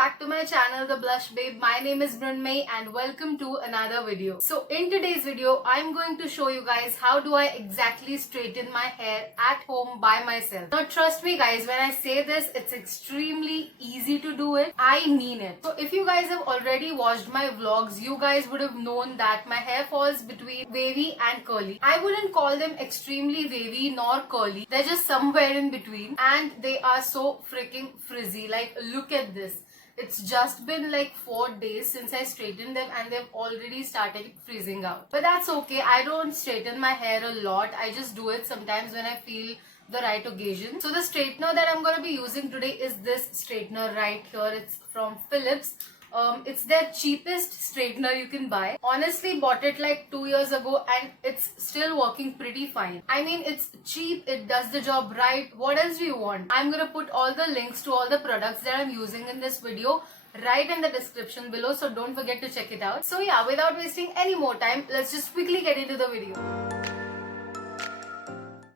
back to my channel, The Blush Babe. My name is Brunmay and welcome to another video. So in today's video, I'm going to show you guys how do I exactly straighten my hair at home by myself. Now trust me guys, when I say this, it's extremely easy to do it. I mean it. So if you guys have already watched my vlogs, you guys would have known that my hair falls between wavy and curly. I wouldn't call them extremely wavy nor curly. They're just somewhere in between and they are so freaking frizzy. Like look at this. It's just been like 4 days since I straightened them and they've already started freezing out. But that's okay. I don't straighten my hair a lot. I just do it sometimes when I feel the right occasion. So the straightener that I'm going to be using today is this straightener right here. It's from Philips. It's their cheapest straightener you can buy. Honestly, bought it like 2 years ago and it's still working pretty fine. I mean, it's cheap, it does the job right. What else do you want? I'm gonna put all the links to all the products that I'm using in this video right in the description below, so don't forget to check it out. So yeah, without wasting any more time, let's just quickly get into the video.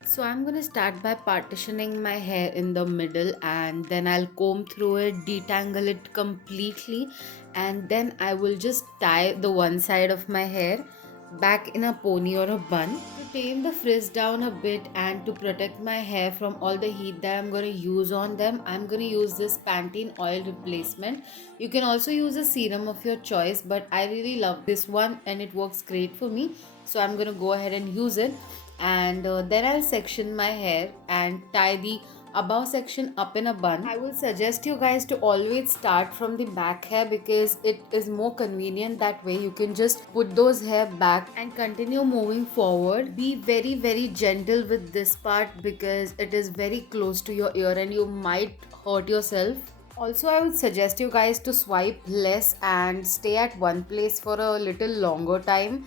So I'm gonna start by partitioning my hair in the middle and then I'll comb through it, detangle it completely, and then I will just tie the one side of my hair back in a pony or a bun. To tame the frizz down a bit and to protect my hair from all the heat that I'm gonna use on them, I'm gonna use this Pantene oil replacement. You can also use a serum of your choice, but I really love this one and it works great for me. So I'm gonna go ahead and use it. And then I'll section my hair and tie the above section up in a bun. I will suggest you guys to always start from the back hair because it is more convenient that way. You can just put those hair back and continue moving forward. Be very gentle with this part because it is very close to your ear and you might hurt yourself. Also, I would suggest you guys to swipe less and stay at one place for a little longer time.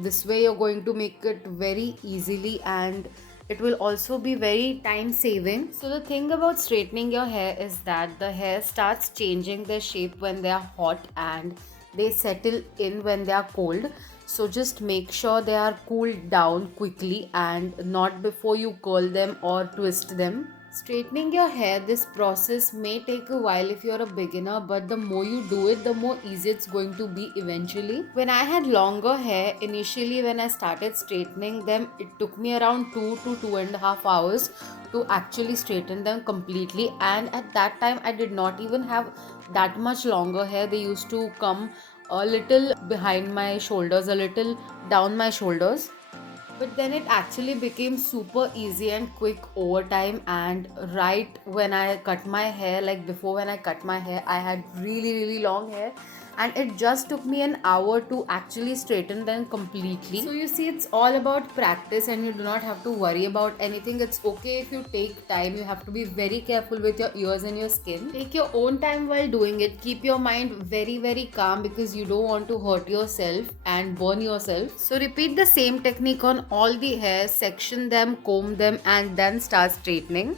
This way you're going to make it very easily and it will also be very time saving. So the thing about straightening your hair is that the hair starts changing their shape when they are hot and they settle in when they are cold. So just make sure they are cooled down quickly and not before you curl them or twist them. Straightening your hair, this process may take a while if you're a beginner, but the more you do it, the more easy it's going to be eventually. When I had longer hair, initially when I started straightening them, it took me around 2 to 2.5 hours to actually straighten them completely. And at that time, I did not even have that much longer hair. They used to come a little behind my shoulders, a little down my shoulders. But then it actually became super easy and quick over time. And right when I cut my hair, like before when I cut my hair, I had really long hair and it just took me an hour to actually straighten them completely. So you see, it's all about practice and you do not have to worry about anything. It's okay if you take time. You have to be very careful with your ears and your skin. Take your own time while doing it. Keep your mind very calm because you don't want to hurt yourself and burn yourself. So repeat the same technique on all the hair, section them, comb them, and then start straightening.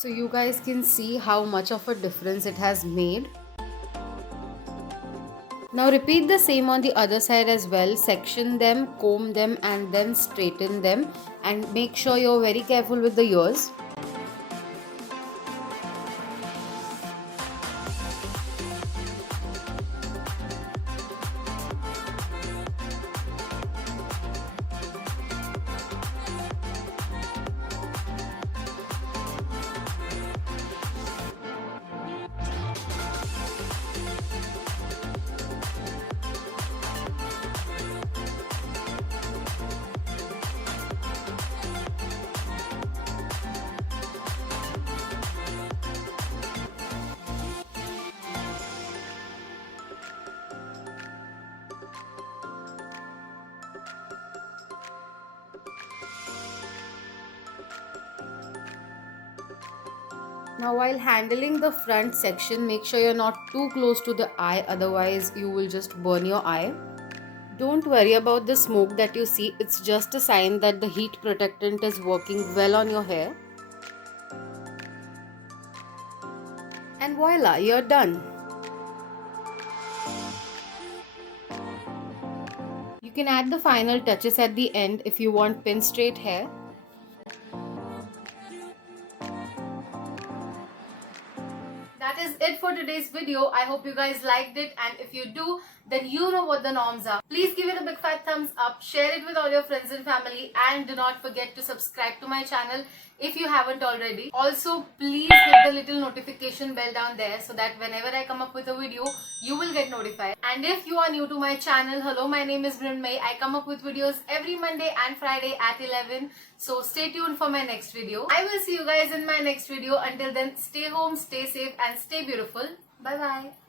So you guys can see how much of a difference it has made. Now repeat the same on the other side as well. Section them, comb them, and then straighten them, and make sure you're very careful with the ears. Now while handling the front section, make sure you're not too close to the eye, otherwise you will just burn your eye. Don't worry about the smoke that you see, it's just a sign that the heat protectant is working well on your hair. And voila, you're done. You can add the final touches at the end if you want pin straight hair. That is it for today's video. I hope you guys liked it, and if you do, then you know what the norms are. Please give it a big fat thumbs up, share it with all your friends and family, and do not forget to subscribe to my channel if you haven't already. Also, please hit the little notification bell down there so that whenever I come up with a video, you will get notified. And if you are new to my channel, hello, my name is Mrunmayee. I come up with videos every Monday and Friday at 11. So stay tuned for my next video. I will see you guys in my next video. Until then, stay home, stay safe, and stay beautiful. Bye bye.